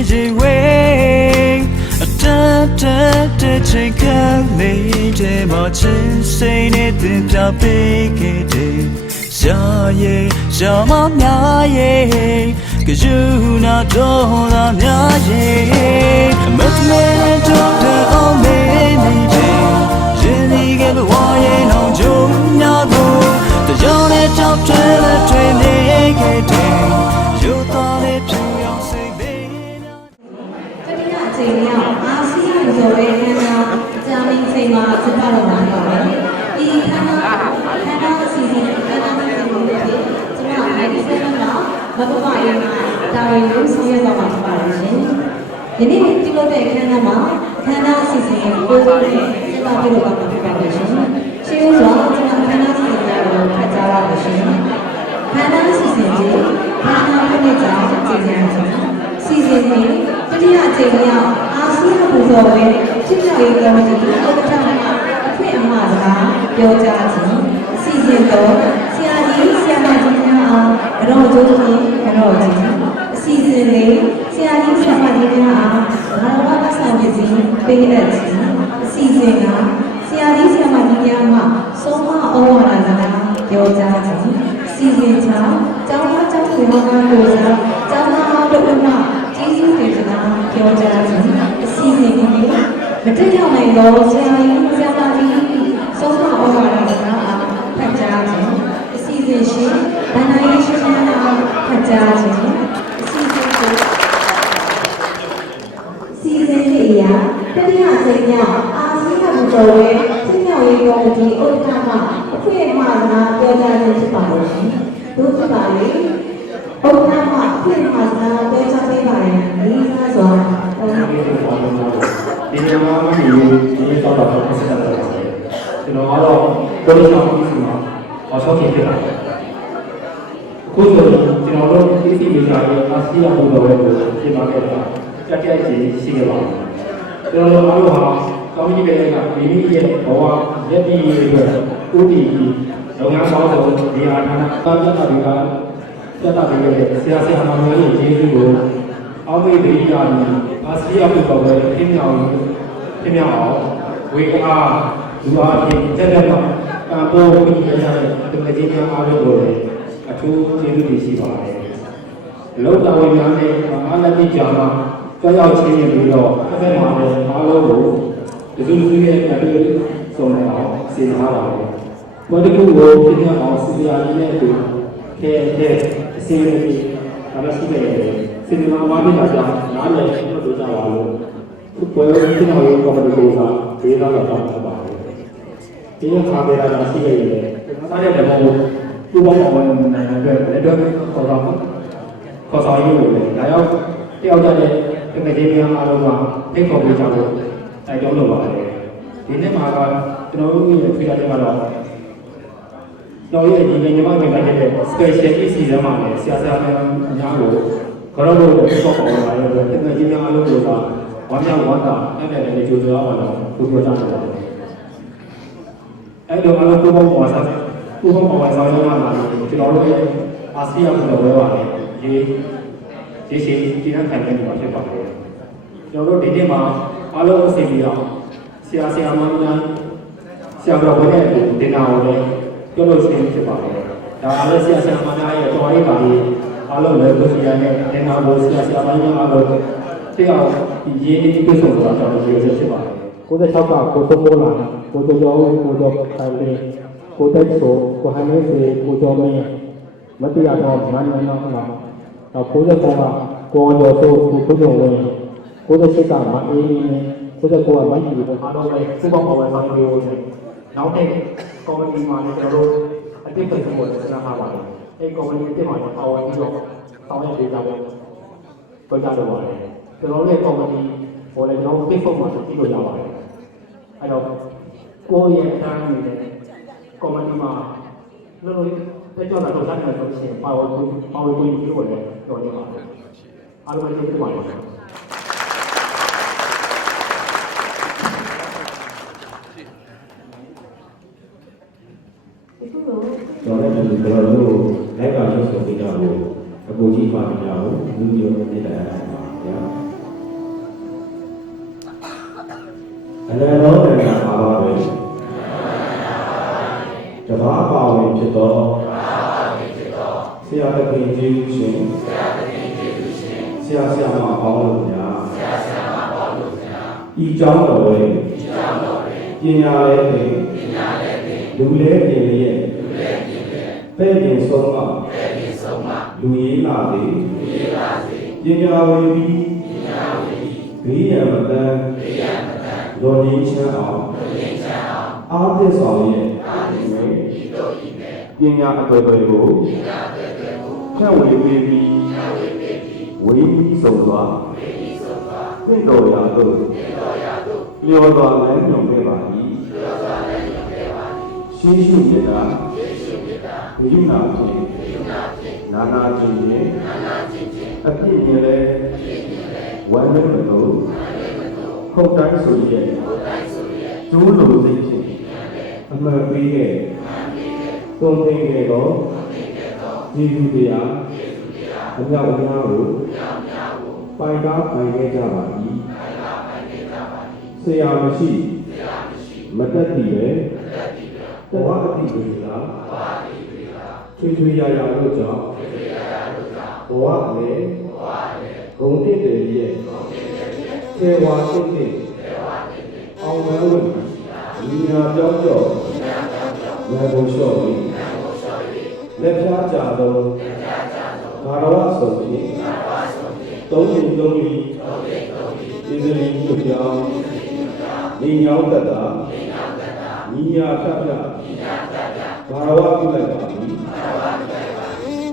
ye way a ta take a lady marching saying it in the big day ya ye ya ma nya ye cause you not do la nya ye but me do the only day really get the way no jo nya go the only top trailer train get you thought it to your say baby အချိန်မြောက်အာဆီယံဆိုတဲ့ခန်းနာဂျာမင်းချိန်မှာစပါတော့လာပါတယ်။ဒီခန်းနာအစီအစဉ်ခန်းနာအစီအစဉ်တွေဖြစ်ကျွန်တော်97မှာမပပရေးမှာတာဝန်ယူဆောင်ရွက်သွားမှာဖြစ်ပါတယ်ရှင်။ဒီနေ့ပြုလုပ်တဲ့ခန်းနာမှာခန်းနာအစီအစဉ်ကိုပို့တဲ့စပါပြုလုပ်သွားမှာဖြစ်ပါတယ်ရှင်။ရှင်းဥစွာကျွန်တော်ခန်းနာအစီအစဉ်ကိုဖတ်ကြားပါမယ်ရှင်။ခန်းနာအစီအစဉ်ကြီးခန်းနာဖြစ်တဲ့ကြောင့်ကြည်စံခြင်းစီစဉ်ပြီးတတိယအကြိမ်မြောက်အာဆီယံပူဇော်ပွဲဖြစ်မြောက်ရေးကော်မတီဥက္ကဋ္ဌအထွေအမှားစကားပြောကြားခြင်းအစီအစဉ်တော်ဆရာကြီးဆရာမကြီးများအားကြောကျိုးခြင်းကြောခြင်းအစီအစဉ်လေးဆရာကြီးဆရာမကြီးများအားဘာဝအဆောင်ပစ္စည်းပေးအပ်ခြင်းအစီအစဉ်ကဆရာကြီးဆရာမကြီးများမှဆုံးမဩဝါဒစကားပြောကြားခြင်းအစီအစဉ်ချောင်းကျောင်းသားကျောင်းသူဟောင်းများကိုစားကျောင်းသားတို့မှကျေးဇူးတင်စကားပြောကြားခြင်းအစီအစဉ်ကိုမတက်ရောက်နိုင်သောဆရာကြီးဆရာမကြီးဆုံးမဩဝါဒစကားအားဖတ်ကြားခြင်းအစီအစဉ်ရှင်ဗန္ဒာရေးရှင်များအားဖတ်ကြားခြင်းအစီအစဉ်ကိုစီစဉ်ရေးအရာတတိယအကြိမ်မြောက်အာဆီယံပူဇော်ပွဲဖြစ်မြောက်ရေးကော်မတီဥက္ကဋ္ဌမှအခွင့်အမှားစကားပြောကြားခြင်းဖြစ်ပါလို့ရှင်တို့ဖြစ်ပါလေဥက္ကဋ္ဌမှအခွင့်အမှားစကားပြောကြားပေးပါရင်လေးစားစွာဒီနေ့မှာဒီနေ့တော့တော့ဆက်တာပါတယ်ကျွန်တော်ကတော့ကိုယ်ဆောင်ပြီးမှာအဆောက်အဦဖြစ်ပါတယ်အခုဆိုကျွန်တော်တို့ဒီစီမျိုးသားရဲ့အာဆီယံဘုံတော်ကိုပြင်ပါခဲ့တာကြက်ကြက်ကြီးရှိခဲ့ပါတယ်ကျွန်တော်တို့အားလုံးဟာကောင်းကြီးပဲကမိမိရဲ့ဘဝရက်ပြည်အတွက်ဥတီလုပ်ငန်းဆောင်တဲ့ဒီအားဌာနတာပြတာတွေကပြတာတွေရဲ့ဆရာမတွေရဲ့ကျေးဇူးကိုအောက်မေ့ပြီးရပြီးအာဆီယံဘုံတော်ကိုပြင်အောင်ဝေအားလူအားဖြင့်တက်တက်တော့ပို့ပြီးရတဲ့တကယ်ကြီးများအားလုံးကိုလည်းအထူးကျေးဇူးတင်ရှိပါတယ်။လုံတော်ဝင်များနဲ့အားလက်တိကြာမှာကြောက်ရောက်ချင်းရပြီးတော့တစ်ဖက်မှာလည်းအားလုံးကိုဒီလိုရဲ့အတူဆုံးနေအောင်စီစဉ်ထားပါတယ်။ဘာတကူကိုပြင်ရအောင်စီစဉ်ရည်နဲ့အတူအစီအစဉ်တွေဒါမှရှိခဲ့တယ်။စီစဉ်မှာအားပေးတာကြောင့်နားလည်လို့ပြောကြပါလို့ဘယ်လိုဖြစ်အောင်ကောမတီကိုစားဒေသကတော့တောင်းပါပါတယ်။ဒီခါပေးတာရှိခဲ့တယ်။စားတဲ့ဓမ္မကိုသူ့ဘောင်းပေါ်ဝင်နိုင်တဲ့လက်တွဲခေါ်ဆောင်ရေးကိုလည်းဒါရောက်တယောက်တည်းတကယ်ကြီးများအားလုံးကဖိတ်ခေါ်ပေးကြလို့တိုက်တွန်းလိုပါတယ်။ဒီနေ့မှာကကျွန်တော်တို့ရဲ့ဖိတ်တဲ့ကတော့တော်ရဲ့ဒီညီမတွေလိုက်တဲ့ special EC ထဲမှာလည်းဆရာများအများကိုကတော့လို့ဖိတ်ခေါ်ပေါ်လာတဲ့တကယ်ကြီးများအားလုံးကိုသာဝမ်းမြောက်ဝမ်းသာနဲ့လည်းကြိုးစားအောင်လို့ပြောကြတယ်။အဲ့လိုအားလုံးပူပေါင်းပေါ်ဆောင်ရမှာကျွန်တော်တို့ရဲ့အာဆီယံဘုံတော်ပါတယ်ဒီရှိဒီနှံခံနေမှာဖြစ်ပါတယ်။ကျွန်တော်တို့ဒီနေ့မှာအားလုံးအစီအစဉ်အောင်ဆရာမများဆရာတော်ဘုရားကိုတင်နာအောင်လည်းပြောလို့ရှိရင်ဖြစ်ပါတယ်။ဒါအားလုံးဆရာမများရဲ့တော်ရေးပါလေအားလုံးလည်းကိုယ်စီရနဲ့တင်နာဖို့ဆရာမများအားလုံးတရားဒီရေးဒီပြည့်စုံသွားတော့ပြောရဖြစ်ပါတယ်။96ကကိုသုံးမိုးလာကိုကျော်ကိုကျော်ခိုင်လေးကိုတက်ဆိုကိုဟန်လေးစေကိုကျော်မင်းမတရားတော့မန္တနာကတော့ကိုကျော်ကကိုကျော်ဆိုကိုကျော်ဝင်ကိုတက်ကမအေးနေကိုတက်ကိုကမိုက်ကြီးကိုအားလုံးလည်းစူပေါင်းပေါ်ဆောင်ပြီးတော့နောက်တဲ့ကော်မတီမှာလည်းကျွန်တော်တို့အတိတ်ပုံကိုစဉ်းစားထားပါတယ်။အဲဒီကော်မတီအစ်မှာပါဝင်ပြီးတော့တောင်းရပေးကြတယ်။ပြောကြတော့ပါတယ်။ကျွန်တော်တို့ရဲ့ကော်မတီဟိုလည်းကျွန်တော် Facebook မှာကြည့်လို့ရပါတယ်။အဲတော့ကိုယ့်ရဲ့အခန်းနေတဲ့ကော်မတီမှာလို့တက်ကြတာတော့ဆက်နေလို့ရှိရင်ပါဝင်ကိုကြီးလို့လည်းပြောနေပါတယ်။အားလုံးကျေးဇူးပါတယ်။ကျွန်တော်တို့လိုက်ပါလို့ဆိုပြီးတော့အကူကြီးပါပြရအောင်လူမျိုးတွေတက်လာတာပါ ဗျာအနန္တောတဏ္ဍာပါပဲတဘာပါဝင်ဖြစ်သောဆရာသခင်ကျေးဇူးရှင်ဆရာဆရာမပေါင်းလို့များဤကြောင်းတော်ဝဲပညာလည်းပင်လူလည်းပင်ရဲ့ပဲ့ပြင်ဆုံးမလူရေးလာသည်ပညာဝေပြီးဘေးရန်မတန်းလောရင်းချမ်းအောင်အားသစ္ဆောင်ရဲ့ပညာအတွေ့အကြုံကိုဖြန့်ဝေပေးပြီးဝေပြီးဆုံးသွားသင့်တော်ရာသို့လျော်စွာလမ်းညွှန်ခဲ့ပါ၏ရှင်းရှုပြတာဂိနာဖြင့်နာနာခြင်းဖြင့်အပြည့်မြဲလဲဝမ်းနဲ့မလို့ဟုတ်တိုင်းဆိုရဲ့ကျိုးလိုစိတ်ဖြင့်အမှန်ပေးခဲ့သုံးသိခဲ့တော့ဒီလူတရားအမြောက်အများကိုပိုင်ကားပိုင်ခဲ့ကြပါ၏ဆရာမရှိမတက်တည်ပဲဘဝအတိတွေလားထွေထွေရရလို့ကြောင့်ဘဝလည်းဂုံတစ်တွေရဲ့ကျေဝါတစ်တွေအောင်မလို့ညီနာပြောင်းတော့ရန်ကုန်လျှော့ပြီးလက်ဖြားကြတော့ဘာတော်ဆုံးဖြင့်သုံးရင်သုံးပြီးဒီစလီကိုကြောင်းညီညောင်းတတ်တာညီညာဖြတ်ဖြတ်ဘာတော်ပြုလိုက်ပါပြီ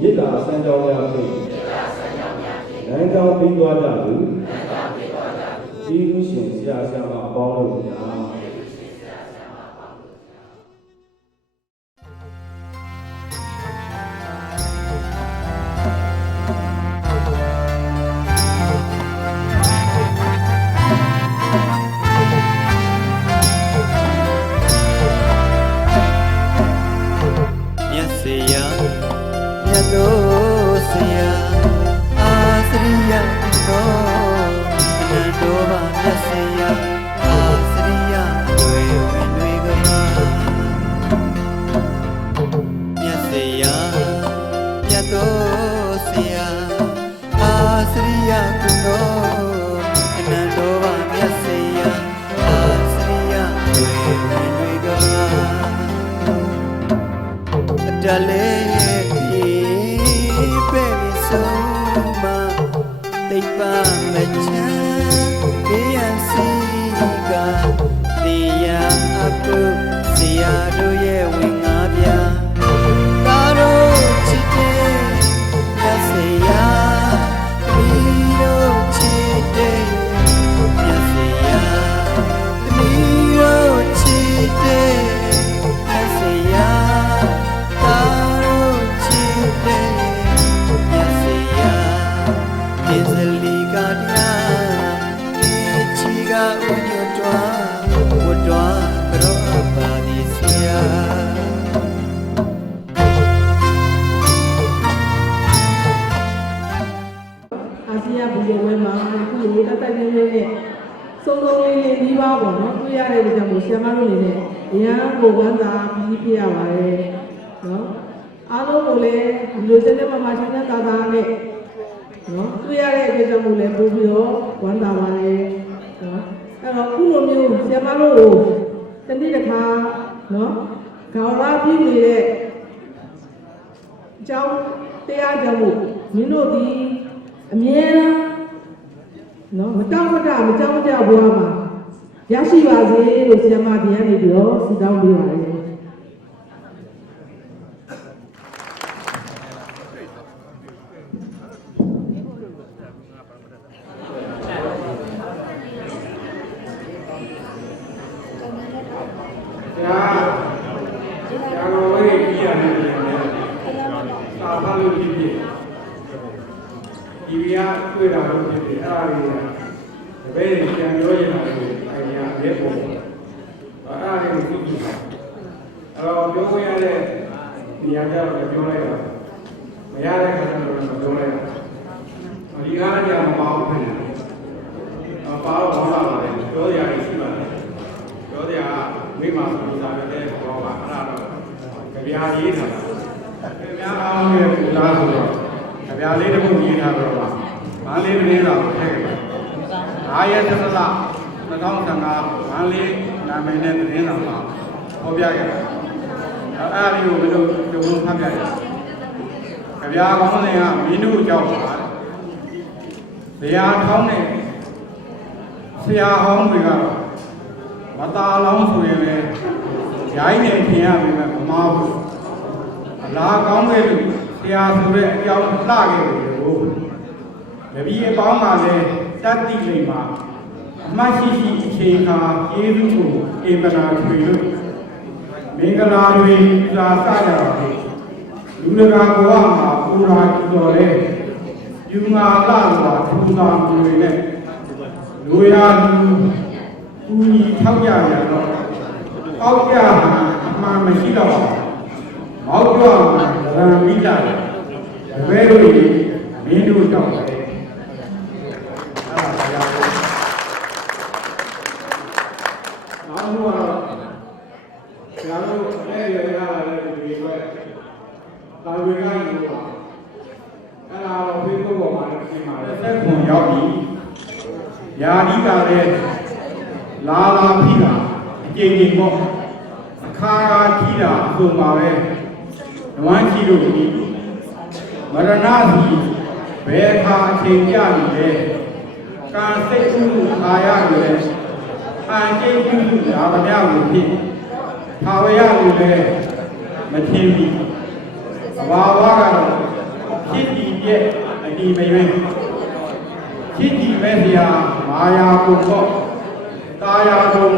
မေတ္တာဆန်းကြောင်းများဖြင့်လမ်းကြောင်းပြီးသွားကြသူကျေးဇူးရှင်ဆရာဆရာမအပေါင်းတို့များဒါလေးဒီပဲဆုံးမတိတ်ပါမချမ်းဘေးရန်စီကတရားအပုဆရာတို့ရဲ့ဝင်ငါပြကားတို့ချစ်တဲ့ရစေရာဒီတို့ချစ်တဲ့ရစေရာဒီတို့ချစ်တဲ့ရစေရာဒီဝဲမှာအခုလိုတက်တက်လေးလေးနဲ့စုံစုံလေးလေးပြီးပါပေါ့နော်တွေ့ရတဲ့ကြောင့်မို့ဆရာမတို့နေနဲ့အရန်ကိုဝမ်းသာပြီးပြရပါတယ်နော်အားလုံးကိုလည်းဒီလိုစတဲ့မှာရှင်တဲ့သာသာနဲ့နော်တွေ့ရတဲ့အတွက်ကြောင့်မို့လည်းပို့ပြီးတော့ဝမ်းသာပါတယ်နော်အဲ့တော့ခုလိုမျိုးဆရာမတို့ကိုတနေ့တစ်ခါနော်ခေါင်းလာပြီးနေတဲ့အကြောင်းတရားကြောင့်မို့မင်းတို့ဒီအမြဲနော်မတောင့်မတမကြောက်ကြဘွားမှာရရှိပါစေလို့ဆရာမဒီကနေပြီးတော့ဆုတောင်းပေးပါတယ်ဒီရတွေ့တာလို့ဖြစ်တယ်အဲ့ဒါလေးတပည့်ပြန်ပြောရင်လည်းအဲ့ဒီအရေးပေါ်အဲ့ဒါလေးကိုသိကြည့်အဲ့တော့ပြောခွင့်ရတဲ့နေရာကျတော့ပြောလိုက်တာမရတဲ့ခါကျတော့ပြောလိုက်တာဒီကားလည်းမပေါအောင်ဖြစ်နေ ပါတော့ဘောလာပါတယ်ပြောစရာရှိပါတယ်ပြောစရာမိမဆိုစာပဲဘောပါအဲ့ဒါတော့ကြပြားရေးထားတာကြပြားအောင်ရဲ့ပူလာဆိုတော့ကြပြားလေးတစ်ခုရေးထားတော့ပါမန်းလေးသတင်းစာကိုထည့်ခဲ့ပါတယ်9 ရက်17လ2015မန်းလေးနာမည်နဲ့သတင်းစာမှာဟောပြခဲ့ပါတယ်အဲ့ဒါလေးကိုဘယ်လိုကြုံလို့ဖတ်ပြရလဲကြပြားကောင်းစဉ်ကမင်းတို့ကြောက်ပါတယ်ဇရာထောင်းနဲ့ဆရာဟောင်းတွေကတော့မตาလောင်းဆိုရင်လည်းရိုင်းနေထင်ရပြီမဲ့မမားဘူးအလားကောင်းတဲ့လူဆရာဆိုတဲ့အကြောင်းလှခဲ့တယ်လို့တပည့်အပေါင်းကလည်းတတ်တိလိမ့်မှာအမှတ်ရှိရှိအခြေခါကျေးဇူးကိုအေပနာထွေလို့မင်္ဂလာတွေသာစကြပါလေလူတကာဘဝမှာပူရာကြည့်တော်လဲယူငါလာစွာထူထောင်တွေနဲ့လူရလူဦးကြီးထောက်ကြရတော့အောက်ကြမှာအမှန်မရှိတော့ဘူးမောက်ကြမှာရံမိကြတယ်ဘယ်လိုလဲမင်းတို့ကြောက်တယ်အဲ့ဒါတရားကိုနောက်တစ်ခုကတော့ဆရာတို့အဲ့ဒီရရလာတဲ့ဒီတွေတာဝန်ကယူပါအဲ့ဒါတော့ဖေးဖို့ပေါ်မှာပြင်ပါတယ်ဆက်ခွန်ရောက်ပြီယာဒီကလည်းလာဖိတာအကျဉ်းချင်းပေါ့အခါထိတာအကုန်ပါပဲဓဝန်းချီတို့ဒီမရဏစီဘယ်အခါအချိန်ကြပြီလဲကာစိတ်မှုခါရပြီလဲအန်ကျင်းပြုမှုလာမများဘူးဖြစ်ခါဝရလို့လည်းမထင်ဘူးအဘာဝကတော့ဖြစ်တည်ပြည့်အတီမရွေးဖြစ်တည်မဲ့ဆရာမာယာကိုပေါ့တာယာတုံ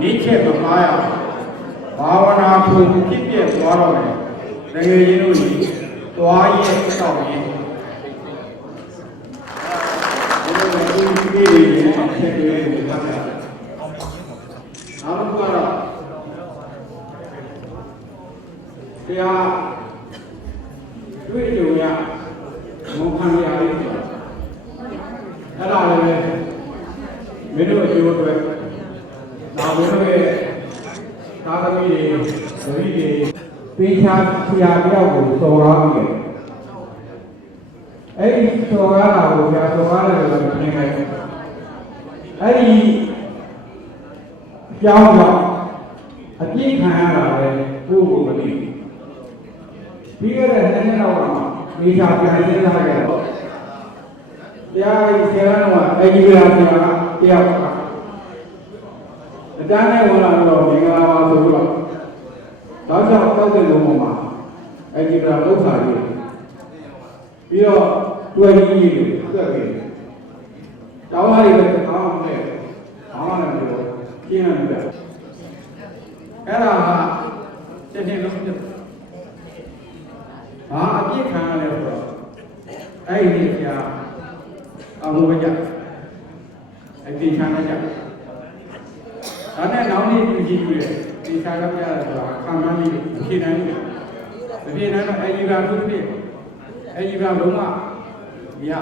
နေချက်မပါရဘာဝနာကိုဖြစ်ပြသွားတော့တယ်တကယ်ရင်တို့ဒီသွားရဲ့တောက်ရင်ဒီလိုမျိုးဒီလေးတွေဆက်တွေ့နေပါတာနောက်တစ်ခုကတော့ဆရာတွေ့ကြုံရမောခံရလေးအဲ့ဒါလည်းမင်းတို့အကျိုးအတွက်နောက်မင်းတို့ရဲ့သာသမီတွေဇနီးတွေပေးချဆရာတယောက်ကိုစော်ကားပြီးတယ်အဲ့ဒီစော်ကားတာကိုဆရာစော်ကားတယ်လို့ထင်တယ်အဲ့ဒီကြောင်းတော့အပြစ်ခံရတာပဲကိုယ့်ကိုမသိပြီးခဲ့တဲ့နှစ်နှစ်လောက်ကပေးချပြန်စဉ်းစားခဲ့တော့တရားကြီးဆရာတော်ကအဲဒီကဆရာတယောက်အတန်းနဲ့ဝင်လာတော့မင်္ဂလာပါဆိုတော့တော့ကြောင့်တောက်တဲ့လုံးပေါ်မှာအဲဒီကဒုက္ခကြီးပြီးတော့တွေ့ကြီးတွေတွက်ပြီးတောင်းလာတွေလည်းကောင်းအောင်နဲ့ဘာမှလည်းမပြောပြင်းနေတယ်အဲ့ဒါကတစ်နှစ်လုံးဘာအပြစ်ခံရလဲဆိုတော့အဲ့ဒီဆရာအမှုဝကြအတိချာနေကြဒါနဲ့နောက်နေ့ကြည့်ကြည့်ရတယ်ဒီစာကပြရတယ်ဆိုတာခံမှန်းပြီးဖြေနိုင်တယ်ဖြေနိုင်တော့အဲဒီကသူဖြစ်အဲဒီကလုံးဝမရ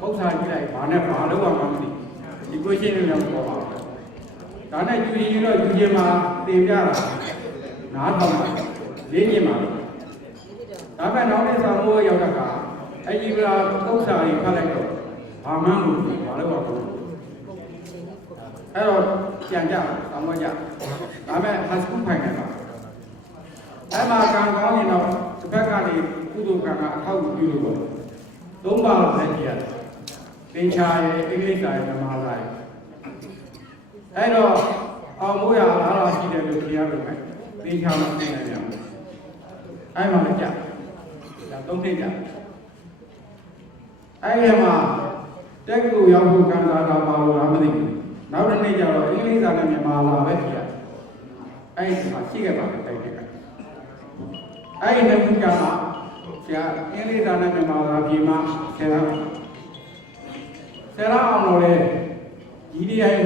ပု္ပ္ပာကြည့်လိုက်ဘာနဲ့ဘာလို့မှမသိဒီ question တွေလည်းပေါ်ပါဒါနဲ့ကြည့်ရင်တော့ယူခြင်းမှာတင်ပြတာနားထောင်တာလေးခြင်းမှာဒါပေမဲ့နောက်နေ့စာမိုးရောက်တဲ့အခါအဲဒီကပု္ပ္ပာကြီးဖတ်လိုက်တော့ဘာမှမသိဘာလို့ပါဘူးအဲ့တော့ပြန်ကြအောင်မကြဒါပေမဲ့ high school ဖိုင်နေတာအဲ့မှာကံကောင်းရင်တော့တစ်ဖက်ကနေကုသိုလ်ကံကအထောက်အကူပြုလို့သုံးပါးလည်းကြည့်ရတယ်သင်္ချာရဲ့အင်္ဂလိပ်စာရဲ့ဓမ္မစာရဲ့အဲ့တော့အောင်မိုးရအားလားရှိတယ်လို့ပြောရမယ်သင်္ချာမသိနိုင်ကြဘူးအဲ့မှာလည်းကြဒါသုံးနှစ်ကြအဲ့ဒီမှာတက္ကသိုလ်ရောက်ဖို့ကံစားတာပါလို့လားမသိဘူးနောက်တစ်နေ့ကျတော့အင်္ဂလိပ်စာနဲ့မြန်မာလာပဲကြည့်ရအဲ့ဒီမှာရှိခဲ့ပါတယ်တိုက်တယ်အဲ့ဒီနှစ်ခုကမှဆရာအင်္ဂလိပ်စာနဲ့မြန်မာလာပြေမှဆရာအောင်လို့လေဒီဒီအိုင်က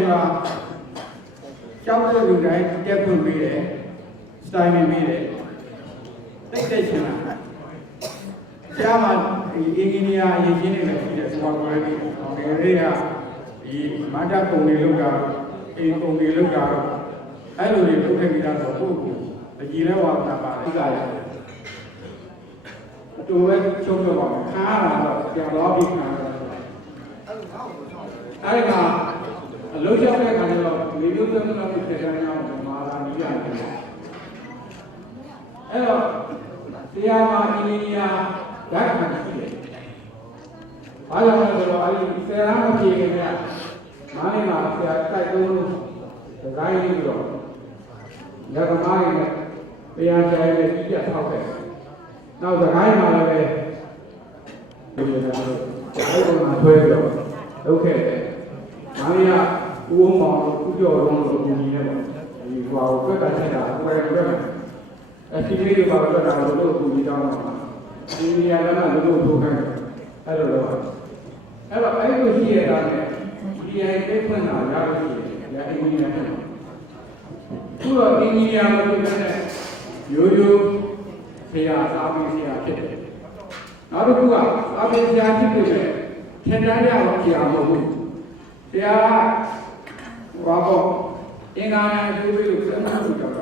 ကျောင်းတဲ့လူတိုင်းတက်ခွင့်ပေးတယ်စတိုင်ပေးတယ်တိတ်တိတ်ချင်းလာဆရာမအင်ဂျင်နီယာအရင်ရှင်းနေတယ်ရှိတယ်ဆိုတော့ကိုယ်လေးက ဒီမန္တပုံတွေလောက်တာအိမ်ပုံတွေလောက်တာအဲ့လိုတွေလုပ်ခဲ့ပြီးတော့ကိုယ့်ကိုအကြည်လဲဝါတာပါတယ်ဒီကရအတူပဲချုံးတော့ပါခါရတော့ပြန်တော့ပြီးခါတော့အဲ့ဒါအလုံးချတဲ့ခါကျတော့လေမျိုးသမီးတို့ဖြစ်တဲ့ညောင်းမာလာနီးရတယ်အဲ့တော့တရားမှာအင်ဂျင်နီယာဓာတ်ခံရှိတယ်ဘာလို့လဲဆိုတော့အဲ့ဒီဆယ်လမ်းမပြေခင်ကမားနေမှာဆရာတိုက်သုံးလို့ဒဂိုင်းပြီးတော့လက်သမားတွေနဲ့တရားချရဲ့ကြီးကြထောက်တယ်နောက်ဒဂိုင်းမှာလည်းဒီလိုမျိုးအဲ့ဒီမှာထွဲပြီးတော့လုပ်ခဲ့တယ်မားရဦးအောင်မောင်ဦးကျော်လုံးတို့ညီနေတယ်ဒီဟိုကိုပြတ်တက်တာကိုယ်ရယ်အဲ့ဒီလေးတွေပါတော့တာလို့ကိုကြီးတောင်းတာဒီနေရာကလည်းလို့ထိုးခိုင်းအဲ့လိုတော့အဲ့တော့အဲ့လိုရှိရတာနဲ့ဒီအိမ်တိတ်ဖွင့်တာရလို့ရှိရင်ဒါအင်ဂျင်နီယာဖြစ်တယ်ခုတော့အင်ဂျင်နီယာမဖြစ်တဲ့ရိုးရိုးဆရာစာပေဆရာဖြစ်တယ်နောက်တစ်ခုကစာပေဆရာဖြစ်တဲ့ထင်ရှားရအောင်ဆရာမဟုတ်ဘူးဆရာကဘာပေါ့အင်္ဂါနဲ့ကျိုးပြီးလို့စဉ်းစားလို့ကြောက်တာ